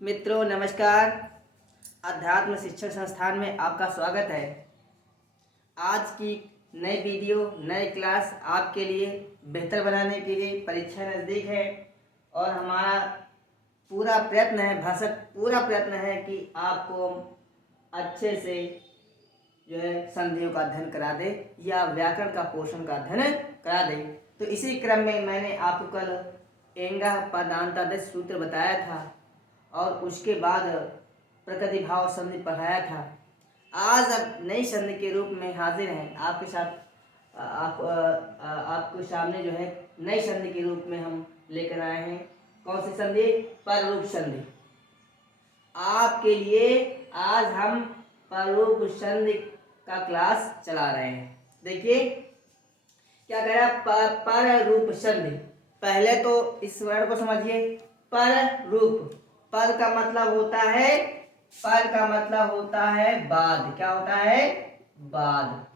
मित्रों नमस्कार। अध्यात्म शिक्षण संस्थान में आपका स्वागत है। आज की नई वीडियो नई क्लास आपके लिए बेहतर बनाने के लिए परीक्षा नज़दीक है और हमारा पूरा प्रयत्न है, भरसक पूरा प्रयत्न है कि आपको अच्छे से जो है संधियों का अध्ययन करा दे या व्याकरण का पोषण का अध्ययन करा दे। तो इसी क्रम में मैंने आपको कल एंगा पदांतादेश सूत्र बताया था और उसके बाद प्रकृति भाव संधि पढ़ाया था। आज अब नई संधि के रूप में हाजिर हैं आपके साथ। आपके सामने जो है नई संधि के रूप में हम लेकर आए हैं। कौन सी संधि? पररूप संधि। आपके लिए आज हम पररूप संधि का क्लास चला रहे हैं। देखिए क्या कह रहा है पररूप संधि। पहले तो इस वर्ड को समझिए। पररूप, पर का मतलब होता है, पर का मतलब होता है बाद। क्या होता है? बाद।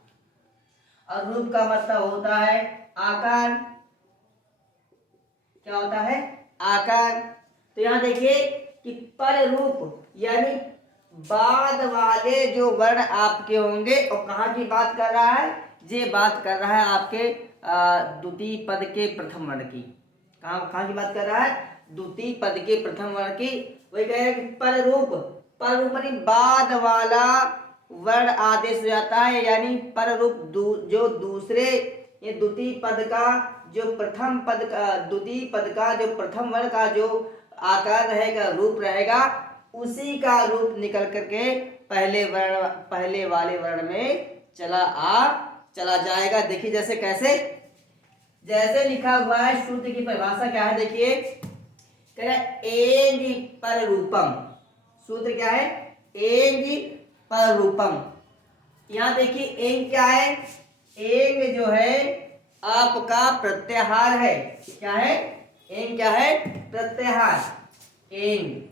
और रूप का मतलब होता है आकार। क्या होता है? आकार। तो यहां देखिए कि पर रूप यानी बाद वाले जो वर्ण आपके होंगे, और कहाँ की बात कर रहा है? ये बात कर रहा है आपके द्वितीय पद के प्रथम वर्ण की। कहाँ की बात कर रहा है? द्वितीय पद के प्रथम वर्ण की। वही कह रहे हैं कि पर रूप यानी बाद वाला वर्ण आदेश हो जाता है, यानी पर रूप जो दूसरे ये द्वितीय पद का जो प्रथम पद का द्वितीय पद का जो प्रथम वर्ण का जो आकार रहेगा, रूप रहेगा, उसी का रूप निकल करके पहले वाले वर्ण में चला जाएगा। देखिए जैसे कैसे, जैसे लिखा हुआ है। सूत्र की परिभाषा क्या है? देखिए कह रहा है एंग पर रूपम। सूत्र क्या है? एंग पर रूपम। यहां देखिए एंग क्या है? एंग जो है आपका प्रत्याहार है। क्या है? एंग क्या है? प्रत्याहार। एंग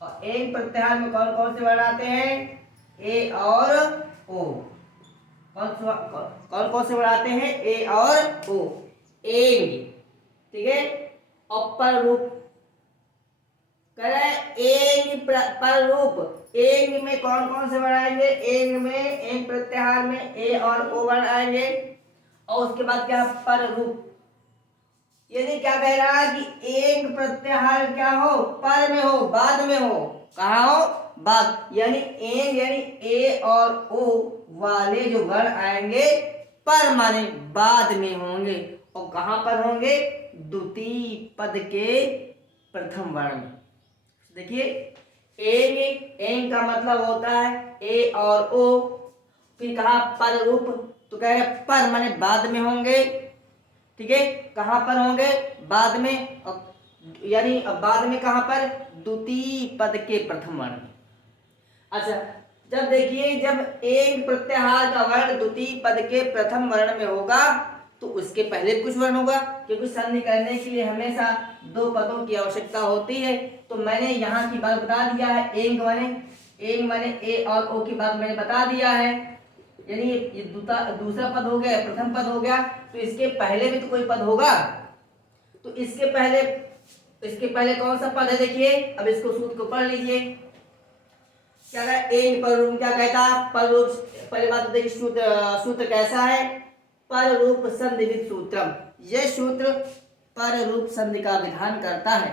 और एंग प्रत्याहार में कौन कौन से वर्ण आते हैं? ए और ओ। कौन कौन से वर्ण आते हैं? ए और ओ। एंग, ठीक है। और पर रूप एंग पर रूप। एंग में कौन कौन से वर्ण आएंगे? एंग में एंग प्रत्याहार में ए और ओ वर्ण आएंगे। और उसके बाद क्या? पर रूप। यानी क्या कह रहा है कि एंग प्रत्याहार क्या हो? पर में हो, बाद में हो। कहाँ हो? बाद। यानी एंग यानी ए और ओ वाले जो वर्ण आएंगे पर माने बाद में होंगे। और कहाँ पर होंगे? द्वितीय पद के प्रथम वर्ण में। देखिए एंग का मतलब होता है ए और ओ। फिर कहा पर रूप, तो कह रहे पर माने बाद में होंगे, ठीक है। कहाँ पर होंगे? बाद में। यानी बाद में कहाँ पर? द्वितीय पद के प्रथम वर्ण में। अच्छा, जब देखिए जब एंग प्रत्याहार का वर्ण द्वितीय पद के प्रथम वर्ण में होगा तो उसके पहले कुछ वर्ण होगा, क्योंकि संधि करने के लिए हमेशा दो पदों की आवश्यकता होती है। तो मैंने यहाँ की बात बता दिया है। एंग माने ए और ओ की बात मैंने बता दिया है। यानी ये दूसरा पद हो गया, प्रथम पद हो गया, तो इसके पहले भी तो कोई पद होगा। तो इसके पहले कौन सा पद है? देखिए अब इसको सूत्र को पढ़ लीजिए। क्या कहा? एंग पर रूप क्या कहता? पर रूप। पहले बात तो देखिए सूत्र कैसा है? पर रूप संधिविद सूत्रम। यह सूत्र पर रूप संधि का विधान करता है।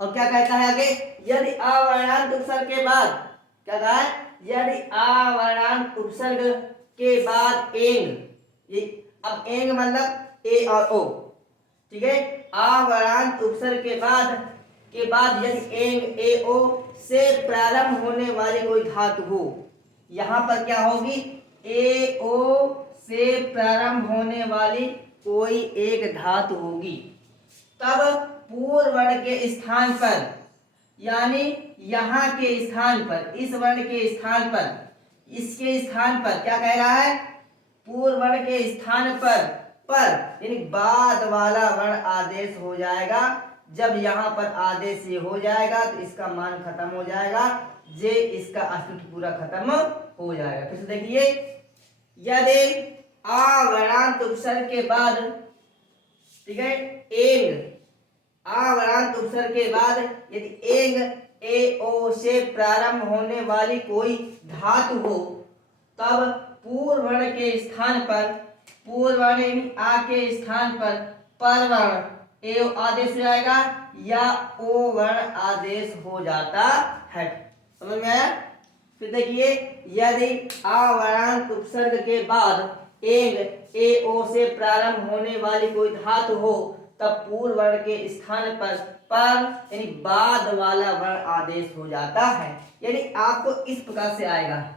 और क्या कहता है आगे? यदि अवर्णांत उपसर्ग के बाद, क्या कहा है? यदि अवर्णांत उपसर्ग के बाद एंग, ये अब एंग मतलब ए और ओ, ठीक है। अवर्णांत उपसर्ग के बाद यदि एंग ए ओ से प्रारंभ होने वाली कोई धातु हो, यहां पर क्या होगी? ए ओ से प्रारंभ होने वाली कोई एक धातु होगी, तब पूर्व वर्ण के स्थान पर, यानी यहां के स्थान पर, इस वर्ण के स्थान पर, इसके स्थान पर क्या कह रहा है? पूर्व वर्ण के स्थान पर यानी बाद वाला वर्ण आदेश हो जाएगा। जब यहां पर आदेश ये हो जाएगा तो इसका मान खत्म हो जाएगा, जे इसका अस्तित्व पूरा खत्म हो जाएगा। फिर से देखिए, यदि अवर्णांत उपसर्ग के बाद, ठीक है, एंग आ वरांत उपसर्ग के बाद यदि एंग ए ओ से प्रारंभ होने वाली कोई धातु हो तब पूर्व वर्ण के स्थान पर, पूर्व वर्ण यानी आ के स्थान पर वर्ण ए आदेश हो जाएगा या ओ वर्ण आदेश हो जाता है। समझ में आया? फिर देखिए यदि आ वरांत उपसर्ग के बाद एंग ए ओ से प्रारंभ होने वाली कोई धातु हो तब पूर्व वर्ण के स्थान पर यानी बाद वाला वर्ण आदेश हो जाता है। यानी आपको इस प्रकार से आएगा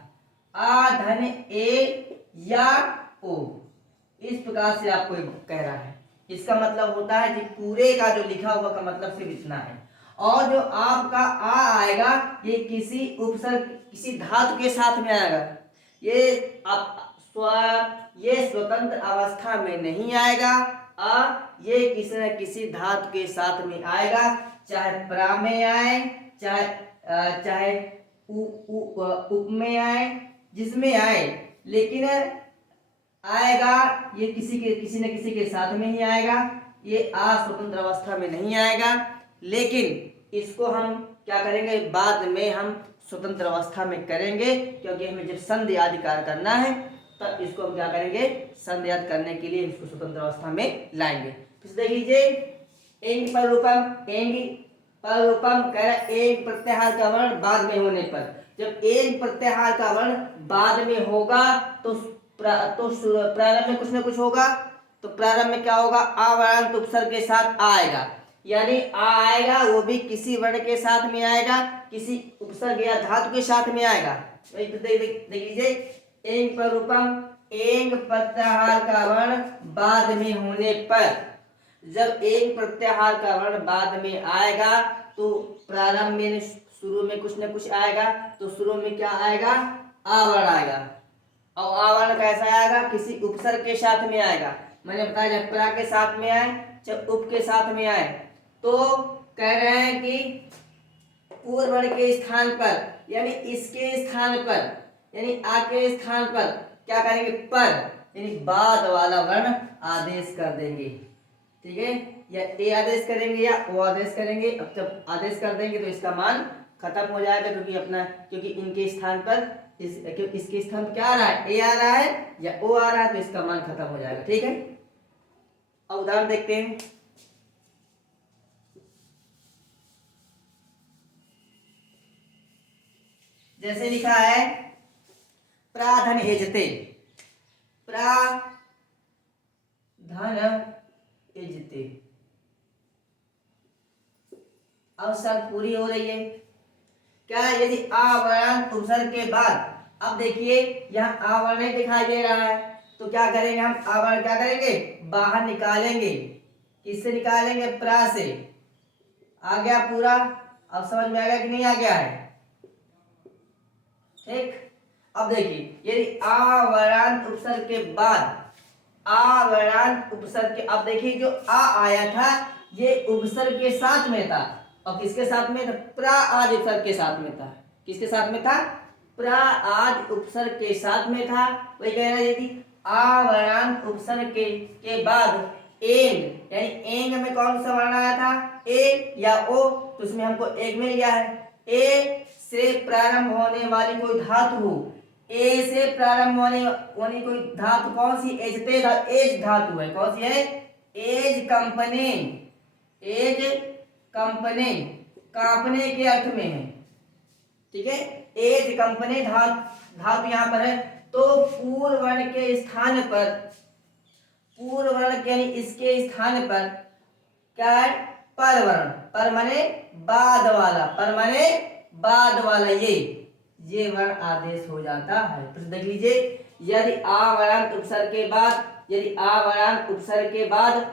आ धन ए या ओ, इस प्रकार से आपको कह रहा है। इसका मतलब होता है कि पूरे का जो लिखा हुआ का मतलब सिर्फ इतना है। और जो आपका आ आएगा ये किसी उपसर्ग किसी धातु के साथ में आएगा। ये स्वतंत्र अवस्था में नहीं आएगा। ये किसी न किसी धातु के साथ में आएगा, चाहे प्रा में आए, चाहे उप में आए, जिसमें आए, लेकिन आएगा ये किसी न किसी के साथ में ही आएगा। ये आ स्वतंत्र अवस्था में नहीं आएगा, लेकिन इसको हम क्या करेंगे, बाद में हम स्वतंत्र अवस्था में करेंगे, क्योंकि हमें जब संधि आदि कार्य करना है तब इसको हम क्या करेंगे, संधि आदि करने के लिए इसको स्वतंत्र अवस्था में लाएंगे। फिर देख लीजिए एंग पर रूपम, एंग पर रूपम कह रहा है एंग प्रत्याहार का वर्ण बाद में होने पर। जब एंग प्रत्याहार का वर्ण बाद में होगा तो प्रारंभ में कुछ ना कुछ होगा। तो प्रारंभ में क्या होगा, आ वरांत उपसर्ग के साथ आएगा, यानी आ आएगा वो भी किसी वर्ण के साथ में आएगा, किसी उपसर्ग या धातु के साथ में आएगा। देख लीजिए एंग पर रूपम, एंग प्रत्याहार का वर्ण बाद में होने पर, जब एंग प्रत्याहार का वर्ण बाद में आएगा तो प्रारंभ में शुरू में कुछ न कुछ आएगा। तो शुरू में क्या आएगा, आ वर्ण आएगा। और आ वर्ण कैसा आएगा, किसी उपसर्ग के साथ में आएगा। मैंने बताया जब प्रा के साथ में आए, जब उप के साथ में आए, तो कह रहे हैं कि पूर्व वर्ण के स्थान पर यानी इसके स्थान पर, यानी आ के स्थान पर क्या करेंगे, पर यानी बाद वाला वर्ण आदेश कर देंगे। ठीक है, या ए आदेश करेंगे या ओ आदेश करेंगे। अब जब आदेश कर देंगे तो इसका मान खत्म हो जाएगा, क्योंकि इनके स्थान पर इसके स्थान पर क्या आ रहा है, ए आ रहा है या ओ आ रहा है, तो इसका मान खत्म हो जाएगा। ठीक है, अब उदाहरण देखते हैं। जैसे लिखा है प्राधन एजते, प्राधन एजते, अब सब पूरी हो रही है क्या, यदि आ वर्ण उपसर्ग के बाद, अब देखिए यहाँ आ वर्ण दिखाई दे रहा है, तो क्या करेंगे हम, आ वर्ण क्या करेंगे, बाहर निकालेंगे। किससे निकालेंगे, प्रा से। आ गया पूरा, अब समझ में आ गया कि नहीं आ गया है। ठीक, अब देखिए यदि आ वरांत उपसर्ग के बाद, आ वरांत उपसर्ग के, अब देखिए जो आ आया था ये उपसर्ग के साथ में था, और किसके साथ में था, प्रा आदि उपसर्ग के साथ में था। किसके साथ में था, प्रा आदि उपसर्ग के साथ में था। वही कह रहा है यदि आ वरांत उपसर्ग के बाद एंग, यानी एंग में कौन सा वर्ण आया था, ए या ओ, तो उसमें हमको एग मिल गया है। ए से प्रारंभ होने वाली कोई धातु हो, ए से प्रारंभ होने कोई धातु कौन सी, एजते एज धातु है, कौन सी है, एज कंपनी, एज कंपनी, कांपने के अर्थ में है। ठीक है, एज कंपनी धातु यहाँ पर है। तो पूर्व वर्ण के स्थान पर, पूर्व वर्ण यानी इसके स्थान पर क्या है, पर वर्ण, पर माने बाद वाला, पर माने बाद वाला, ये वर्ण आदेश हो जाता है। तो देख लीजिए यदि आ वरांत उपसर्ग के बाद, यदि आ वरांत उपसर्ग के बाद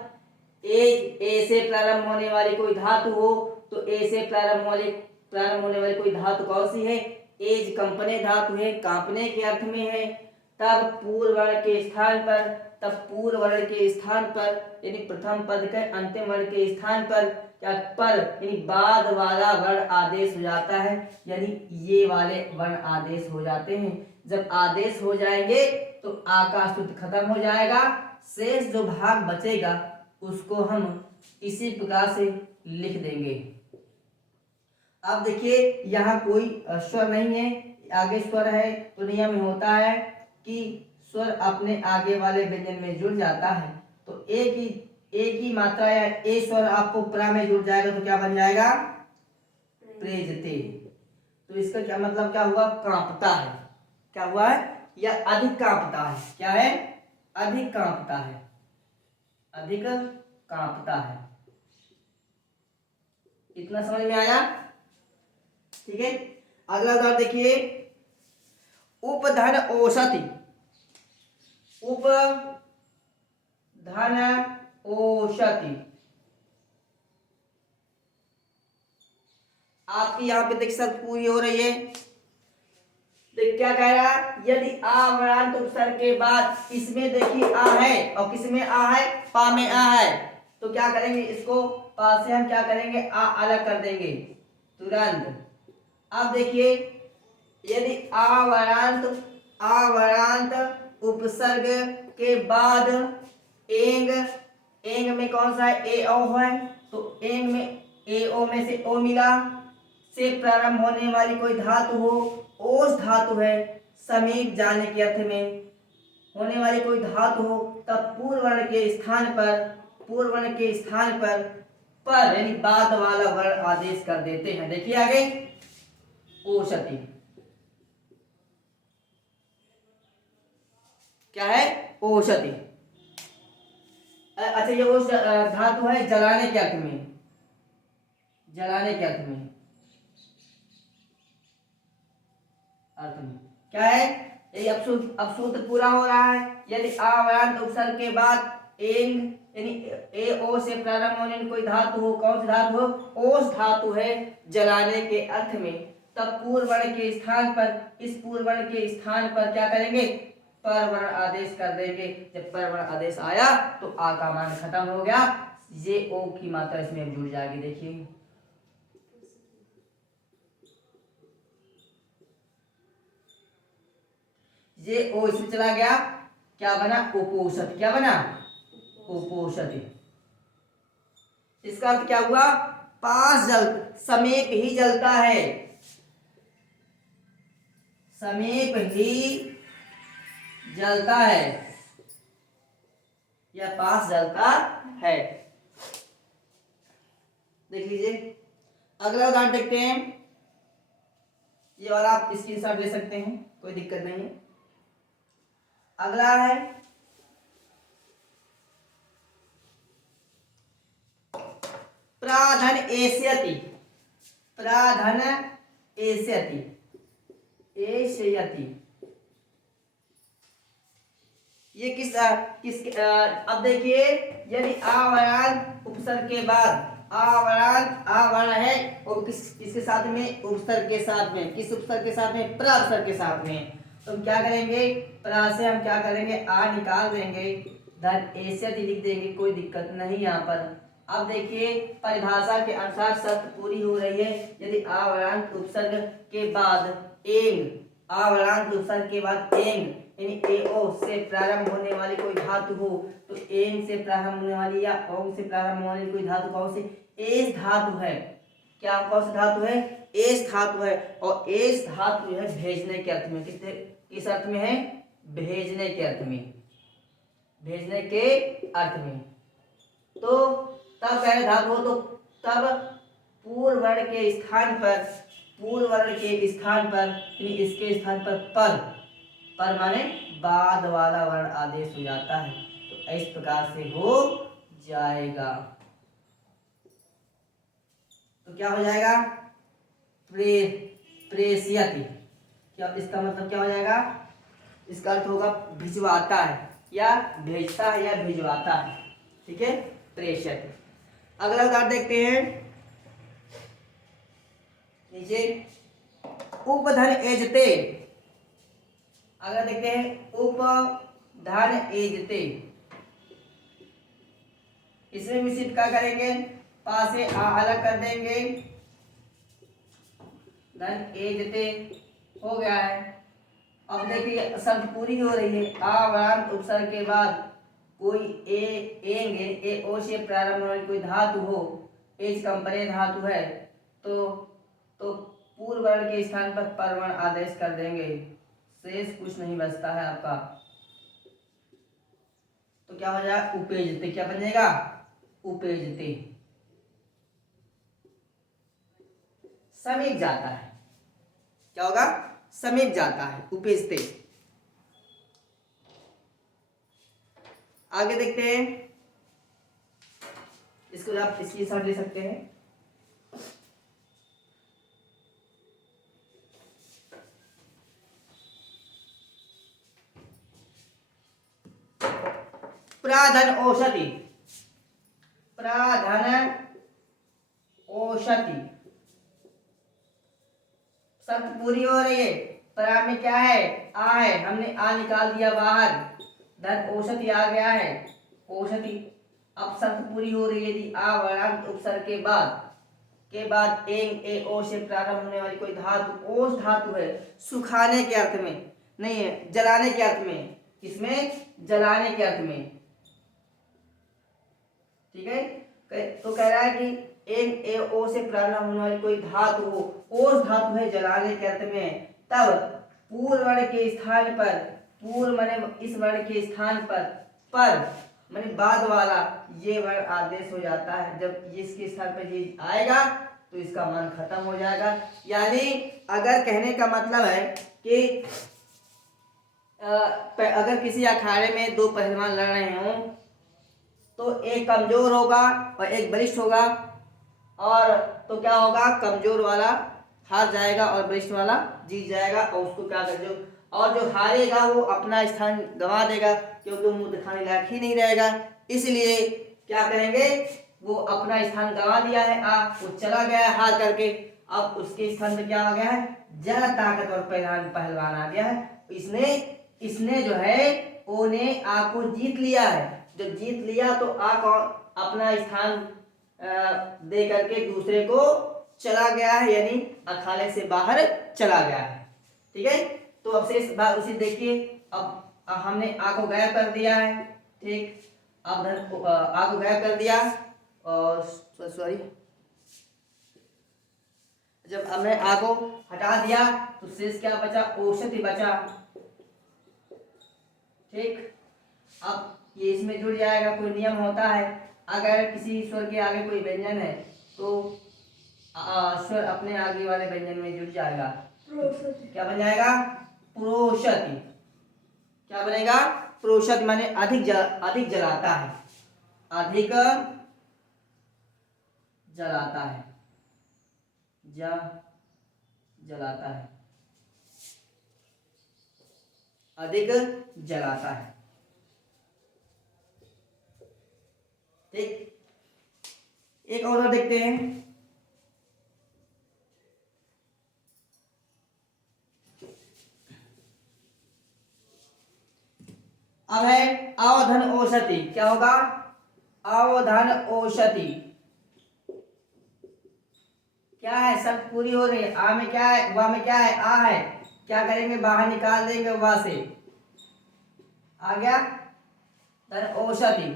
ए से प्रारंभ होने वाली कोई धातु हो, तो ए से प्रारंभ होने वाली कोई धातु कौन सी है, एज कंपने धातु है, कांपने के अर्थ में है। तब पूर्व वर्ण के स्थान पर, तब पूर्व वर्ण के स्थान पर यानी प्रथम पद के अंतिम वर्ण के स्थान पर क्या, पर यानी बाद वाला वर्ण आदेश हो जाता है, यानी ये वाले वर्ण आदेश हो जाते हैं। जब आदेश हो जाएंगे तो आ का सूत्र खत्म हो जाएगा, शेष जो भाग बचेगा उसको हम इसी प्रकार से लिख देंगे। अब देखिए यहाँ कोई स्वर नहीं है, आगे स्वर है, तो नियम में होता है कि स्वर अपने आगे वाले व्यंजन में जुड़ जाता है। तो एक ही मात्रा या ए स्वर आपको प्रा में जुड़ जाएगा तो क्या बन जाएगा? प्रेजते। तो इसका क्या मतलब क्या हुआ? कांपता है। क्या हुआ है? या अधिक कांपता है। क्या है? अधिक कांपता है। अधिक कांपता है। इतना समझ में आया? ठीक है। अगला उदाहरण देखिए, उपधन औषधि। उपधन औषधि। आपकी यहाँ पे देख शर्त पूरी हो रही है। देख क्या कह रहा है? यदि आवरांत उपसर्ग के बाद इसमें देखिए आ है और किसमें आ है? पा में आ है, तो क्या करेंगे? इसको पा से हम क्या करेंगे? आ अलग कर देंगे तुरंत। अब देखिए, यदि आवरांत उपसर्ग के बाद एंग, एंग में कौन सा है? ए ओ है, तो एंग में ए ओ में से ओ मिला, से प्रारंभ होने वाली कोई धातु हो, ओस धातु है, समीप जाने के अर्थ में होने वाली कोई धातु हो, तब पूर्व वर्ण के स्थान पर यानी बाद वाला वर्ण आदेश कर देते हैं। देखिए आगे, औषधि। क्या है? औषधि। अच्छा, ये ओस धातु है जलाने के अर्थ में। जलाने के अर्थ में क्या है? यही अब सूत्र पूरा हो रहा है। यदि आवरांत उपसर्ग के बाद एंग यानी ए ओ से प्रारंभ होने वाली कोई धातु हो, कौन सी धातु हो? ओस धातु है जलाने के अर्थ में, तब पूर्व वर्ण के स्थान पर, इस पूर्व वर्ण के स्थान पर क्या करेंगे? पर वर्ण आदेश कर देंगे। जब पर वर्ण आदेश आया तो आ का मान खत्म हो गया, ये ओ की मात्रा इसमें जुड़ जाएगी। देखिए ये ओ इसमें चला गया, क्या बना? उपोषध। क्या बना? उपोषध। इसका अर्थ क्या हुआ? पास जल, समीप ही जलता है, समीप ही जलता है या पास जलता है। देख लीजिए अगला उदाहरण देखते हैं। ये वाला आप स्क्रीनशॉट ले सकते हैं, कोई दिक्कत नहीं है। अगला है प्राधन एष्यति। प्राधन एष्यति। एष्यति ये किस अब देखिए, यदि आवरण उपसर्ग के बाद आवरण है और किसके साथ में? उपसर्ग के साथ में। किस उपसर्ग के साथ में? प्रा उपसर्ग के साथ में। तो हम क्या करेंगे? प्रा से हम क्या करेंगे? आ निकाल देंगे, धन एष्यति लिख देंगे, कोई दिक्कत नहीं यहाँ पर। अब देखिए परिभाषा के अनुसार शर्त पूरी हो रही है। यदि आवरांत उपसर्ग के बाद एंग, आवरांत उपसर्ग के बाद एंग यानी ए ओ से प्रारंभ होने वाली कोई धातु हो, तो एंग से प्रारंभ होने वाली या ओंग से प्रारंभ होने वाली कोई धातु कौन सी? एस धातु है। क्या कौन सी धातु है? एस धातु है। और एस धातु है भेजने के अर्थ में। किस अर्थ में है? भेजने के अर्थ में। भेजने के अर्थ में। तो तब पहले धातु हो तो तब पूर्व वर्ण के स्थान पर, पूर्व वर्ण के स्थान पर यानी इसके स्थान पर माने बाद वाला वर्ण आदेश हो जाता है। तो इस प्रकार से हो जाएगा। तो क्या हो जाएगा? प्रेषयति। क्या इसका मतलब क्या हो जाएगा? इसका अर्थ होगा भिजवाता है या भेजता है या भिजवाता है। ठीक है, प्रेषयति। अगला उदाहरण देखते हैं नीचे, उपधन एजते। अगला देखते हैं उपधन एजते। इसमें भी सिर्फ क्या करेंगे? पा से आ अलग कर देंगे, धन एजते हो गया है। अब देखिए शब्द पूरी हो रही है। आवरांत उपसर्ग के बाद कोई ए एंग ए ओ से प्रारंभ होने वाली कोई धातु हो एच कंपनी धातु है तो पूर्व वर्ण के स्थान पर परवर्ण आदेश कर देंगे, शेष कुछ नहीं बचता है आपका। तो क्या हो जाएगा, उपेजते। क्या बन जाएगा, उपेजते। समीप जाता है, क्या होगा, समीप जाता है, उपेजते। आगे देखते हैं, इसको आप इसकी शॉट ले सकते हैं। प्राधन औषधि, प्राधन औषधि, शर्त पूरी हो रही है। प्रा में क्या है, आ है, हमने आ निकाल दिया बाहर, धन औषधि आ गया है, औषधि। अब शर्त पूरी हो रही है, यदि आ वर्णांत उपसर्ग के बाद एंग ए ओ से प्रारंभ होने वाली कोई धातु ओस धातु है, सुखाने के अर्थ में नहीं है, जलाने के अर्थ में, इसमें जलाने के अर्थ में, ठीक है। तो कह रहा है कि एन ए ओ से प्रारंभ होने वाली कोई धातु हो, ओस धातु है जलाने के अर्थ में, तब पूर्व वर्ण के स्थान पर, पूर्व माने इस वर्ण के स्थान पर माने बाद वाला ये वर्ण आदेश हो जाता है। जब इसके स्थान पर ये आएगा तो इसका मान खत्म हो जाएगा। यानी अगर कहने का मतलब है कि अगर किसी अखाड़े में दो पहलवान लड़ रहे हों तो एक कमजोर होगा और एक बलिष्ठ होगा, और तो क्या होगा, कमजोर वाला हार जाएगा और बलिष्ठ वाला जीत जाएगा, और उसको क्या कर जो, और जो हारेगा वो अपना स्थान गंवा देगा, क्योंकि वो मुंह दिखाने लायक ही नहीं रहेगा। इसलिए क्या करेंगे, वो अपना स्थान गंवा दिया है, वो चला गया है हार करके, अब उसके स्थान में क्या आ गया है, ज्यादा ताकतवर पहलवान आ गया है। इसने जो है ओ ने आ को जीत लिया है। जब जीत लिया तो आ को अपना स्थान दे करके दूसरे को चला गया है, यानी अखाड़े से बाहर चला गया है, ठीक है। तो अब शेष बात उसी देखिए, अब हमने आ को गायब कर दिया है, ठीक। अब आ को गायब कर दिया, और सॉरी, जब हमने आ को हटा दिया तो शेष क्या बचा, औषधि बचा, ठीक। अब ये इसमें जुड़ जाएगा, कोई नियम होता है, अगर किसी स्वर के आगे कोई व्यंजन है तो स्वर अपने आगे वाले व्यंजन में जुड़ जाएगा, क्या बन जाएगा, प्रोषति। क्या बनेगा, प्रोषति माने अधिक जलाता है, अधिक जलाता है, जलाता है, अधिक जलाता है, ठीक। एक और देखते हैं, अब है अवधन औषधि। क्या होगा, अवधन औषधि, क्या है, सब पूरी हो रही है। आ में क्या है, वा में क्या है, आ है, क्या करेंगे, बाहर निकाल देंगे वा से, आ गया धन औषधि,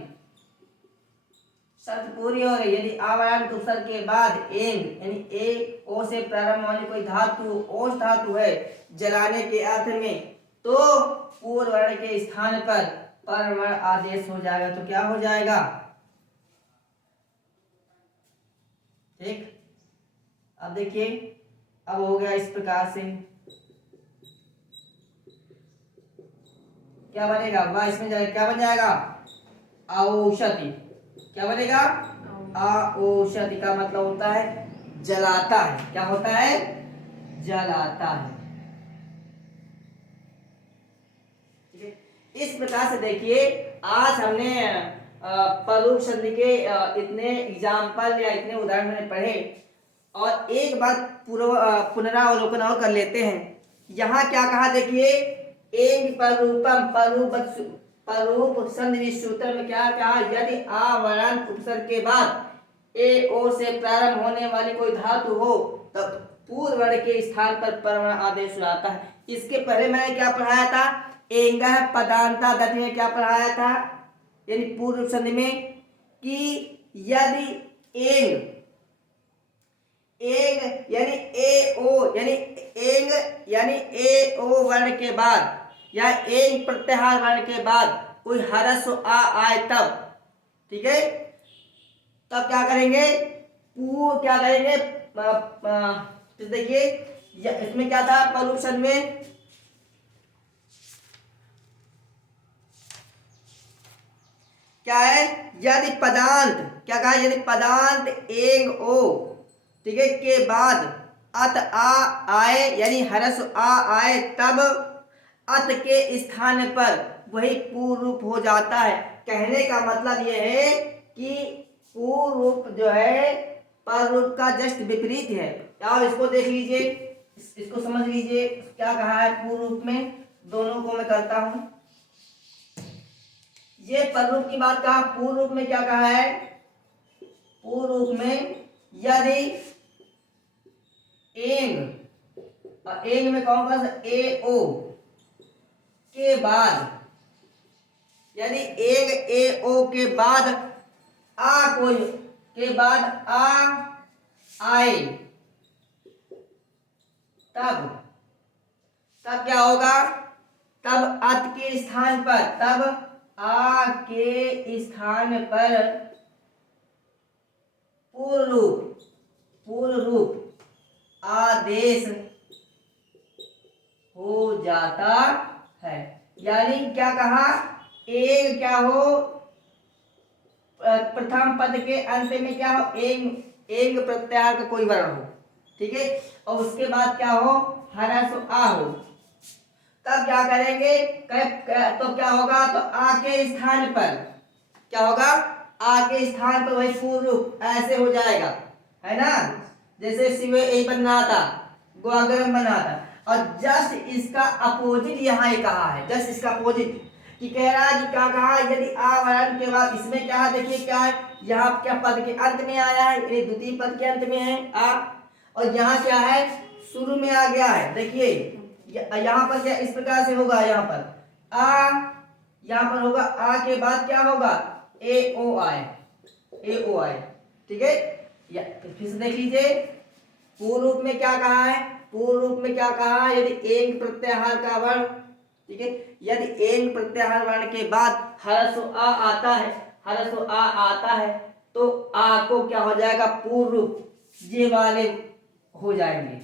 शर्त पूरी हो रही। यदि आवर्णांत उपसर्ग के बाद एन यानी ए ओ से प्रारंभ वाली कोई धातु ओस धातु है जलाने के अर्थ में, तो पूर्व वर्ण के स्थान पर परवर्ण आदेश हो जाएगा, तो क्या हो जाएगा, ठीक। अब देखिए, अब हो गया इस प्रकार से, क्या बनेगा, वह इसमें जाएगा, क्या बन जाएगा, औषधि। क्या बनेगा, औषधि का मतलब होता है जलाता है, क्या होता है, जलाता है, ठीक है। इस प्रकार से देखिए, आज हमने परोक्ष संधि के इतने एग्जाम्पल या इतने उदाहरण मैंने पढ़े, और एक बात पुनरावलोकन और कर लेते हैं। यहाँ क्या कहा, देखिए, एक परूपम परूप संधि सूत्र में क्या कहा, यदि आ वर्णांत उपसर्ग के बाद ए ओ से प्रारंभ होने वाली कोई धातु हो तब पूर्व वर्ण के स्थान पर परवर्ण आदेश आता है। इसके पहले मैंने क्या पढ़ाया था, एंगह पदांता दति में क्या पढ़ाया था, यानी पूर्व संधि में, कि यदि एंग एंग यानी ए ओ यानी एंग यानी ए ओ वर्ण के बाद या एंग प्रत्याहार वर्ण के बाद कोई ह्रस्व आ आए तब, ठीक है, तब क्या करेंगे, क्या करेंगे, तो देखिए इसमें क्या था पॉल्यूशन में, क्या है, यदि पदांत, क्या कहा, यदि पदांत एंग ओ, ठीक है, के बाद अत आ आए यानी ह्रस्व आ आए तब अत के स्थान पर वही पूर्ण रूप हो जाता है। कहने का मतलब यह है कि पूर्ण रूप जो है पर रूप का जस्ट विपरीत है। और इसको देख लीजिए, इसको समझ लीजिए क्या कहा है पूर्ण रूप में, दोनों को मैं करता हूं। ये पर रूप की बात कहा, पूर्ण रूप में क्या कहा है, पूर्ण रूप में यदि एंग, और एंग में कौन सा ए ओ के बाद, यानी एंग ए ओ के बाद आ कोई के बाद आ आए तब, तब क्या होगा, तब अत के स्थान पर, तब आ के स्थान पर पूर्ण रूप आदेश हो जाता है। यानी क्या कहा, एक क्या हो, प्रथम पद के अंत में क्या हो, एंग प्रत्याहार का कोई वर्ण हो, ठीक है, और उसके बाद क्या हो, ह्रस्व आ हो, तब क्या करेंगे, तो क्या होगा, तो आ के स्थान पर क्या होगा, आ के स्थान पर वही पूर्ण रूप ऐसे हो जाएगा, है ना, जैसे शिव ए बनना था, गुआगरम बना था, और जस्ट इसका अपोजिट यहाँ ये कहा है, जस्ट इसका अपोजिट कि कह रहा है कि क्या कहा, यदि आ वर्ण के बाद इसमें क्या है, देखिए क्या है, यहाँ क्या पद के अंत में आया है, ये द्वितीय पद के अंत में है आ, और यहाँ क्या है शुरू में आ गया है, देखिए यहाँ पर क्या इस प्रकार से होगा, यहाँ पर आ, यहाँ पर होगा आ के बाद क्या होगा, ए ओ आए, ए ओ आए, ठीक है, या फिर से देख लीजिए पूर्ण रूप में क्या कहा है, पूर्ण रूप में क्या कहा, यदि एंग प्रत्याहार का वर्ण, ठीक है, यदि एंग प्रत्याहार वर्ण के बाद ह्रस्व आ आता है, ह्रस्व आ आता है, तो आ को क्या हो जाएगा, पूर्ण रूप ये वाले हो जाएंगे,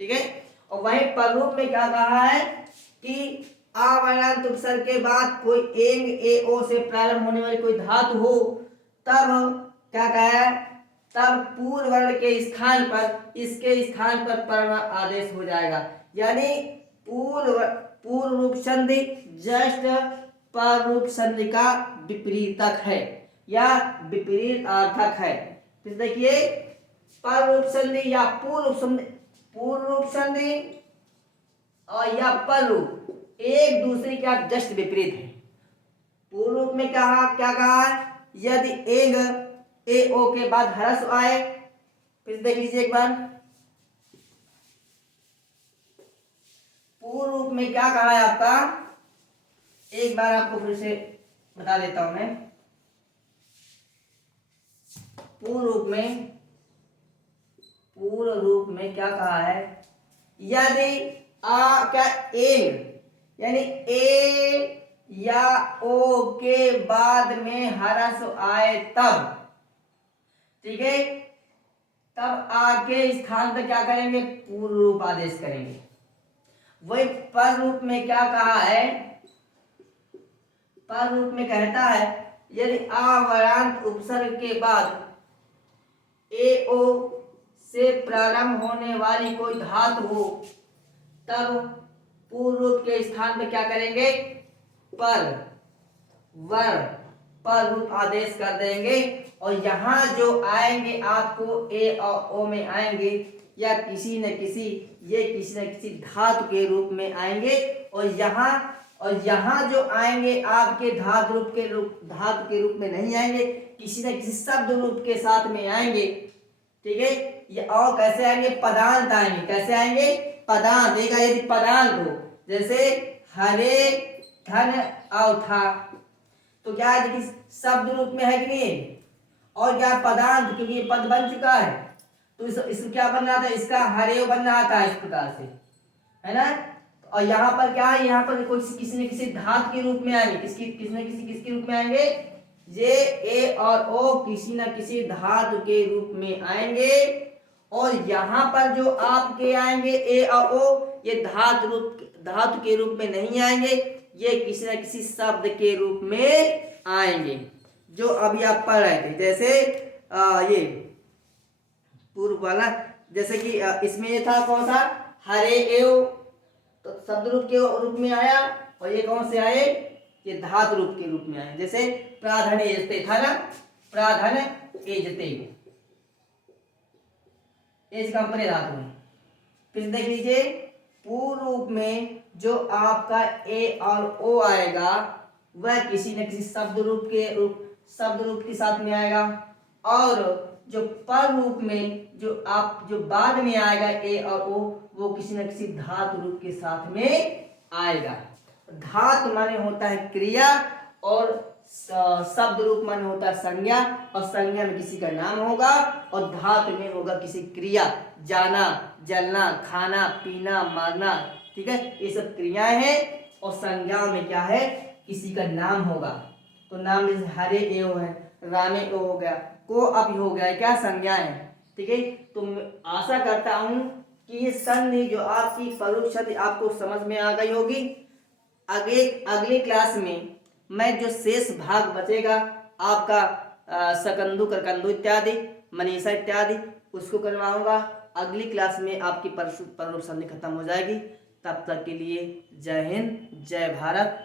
ठीक है, और वही पर रूप में क्या कहा है कि आ वर्णांत उपसर्ग के बाद कोई एंग ए ओ से प्रारंभ होने वाली कोई धातु हो, तब क्या कहा है, तब पूर्व वर्ण के स्थान पर इसके स्थान पर पर आदेश हो जाएगा। यानी पूर्व रूप संधि जस्ट पर रूप संधि का विपरीतक है या विपरीत अर्थक है। फिर देखिए पर रूप संधि या पूर्व रूप संधि और या पर रूप एक दूसरे के आप जस्ट विपरीत है। पूर्व रूप में क्या कहा, यदि एंग ए ओ के बाद ह्रस्व आए, फिर देख लीजिए एक बार पूर्व रूप में क्या कहा है आपका, एक बार आपको फिर से बता देता हूं मैं। पूर्व रूप में क्या कहा है, यदि क्या एंग यानी ए या ओ के बाद में ह्रस्व आए तब, ठीक है, तब आ के स्थान पर क्या करेंगे, पूर्व रूप आदेश करेंगे। वही पर रूप में क्या कहा है, पर रूप में कहता है यदि आ वरांत उपसर्ग के बाद ए ओ से प्रारंभ होने वाली कोई धातु हो, तब पूर्व रूप के स्थान पर क्या करेंगे, पर रूप आदेश कर देंगे। और यहाँ जो आएंगे आपको ए और ओ में आएंगे या किसी न किसी धातु के रूप में आएंगे। और यहाँ जो आएंगे आपके धातु के रूप में नहीं आएंगे, किसी न किसी शब्द रूप के साथ में आएंगे, ठीक है। ये और कैसे आएंगे, पदांत आएंगे। कैसे आएंगे, पदांत देगा। यदि पदांत हो जैसे हरे धन और था, तो क्या है, देखिए शब्द रूप में है कि नहीं, और क्या पदांत, क्योंकि ये पद बन चुका है तो इसको क्या बन रहा था, इसका हरेव बन रहा था इस प्रकार से, है ना। और यहाँ पर क्या है, यहाँ पर कोई किसी न किसी धातु के रूप में आएंगे, किसके रूप में आएंगे, ये ए और ओ किसी न किसी धातु के रूप में आएंगे। और यहाँ पर जो आपके आएंगे ए और ओ, ये धातु के रूप में नहीं आएंगे, ये किसी न किसी शब्द के रूप में आएंगे, जो अभी आप पढ़ रहे थे। जैसे ये पूर्व वाला, जैसे कि इसमें ये था कौन सा, हरे एव, तो शब्द रूप के रूप में आया। और ये कौन से आए, ये धातु रूप के रूप में आए। जैसे प्राधान्य एजते था ना, प्राधान्य एजते, एज का परे धातु है। फिर देख लीजिए पूर्व रूप में जो आपका ए और ओ आएगा वह किसी न किसी शब्द रूप के साथ में आएगा। और जो पर रूप में जो बाद में आएगा ए और ओ, वो किसी न किसी धातु रूप के साथ में आएगा। धातु माने होता है क्रिया और शब्द रूप माने होता है संज्ञा, और संज्ञा में किसी का नाम होगा और धातु में होगा किसी क्रिया, जाना, जलना, खाना, पीना, मारना, ठीक है, ये सब क्रियाएं हैं। और संज्ञा में क्या है, किसी का नाम होगा। तो नाम जैसे हरे एव है, रामे ओ हो गया, को अब हो गया, क्या संज्ञा है, ठीक है। तो मैं आशा करता हूं कि ये संधि जो आपकी परोक्ष संधि आपको समझ में आ गई होगी। अगले क्लास में मैं जो शेष भाग बचेगा आपका सकंदु, करकंदु इत्यादि, मनीषा इत्यादि, उसको करवाऊंगा। अगली क्लास में आपकी परोक्ष संधि खत्म हो जाएगी। तब तक के लिए जय हिंद, जय भारत।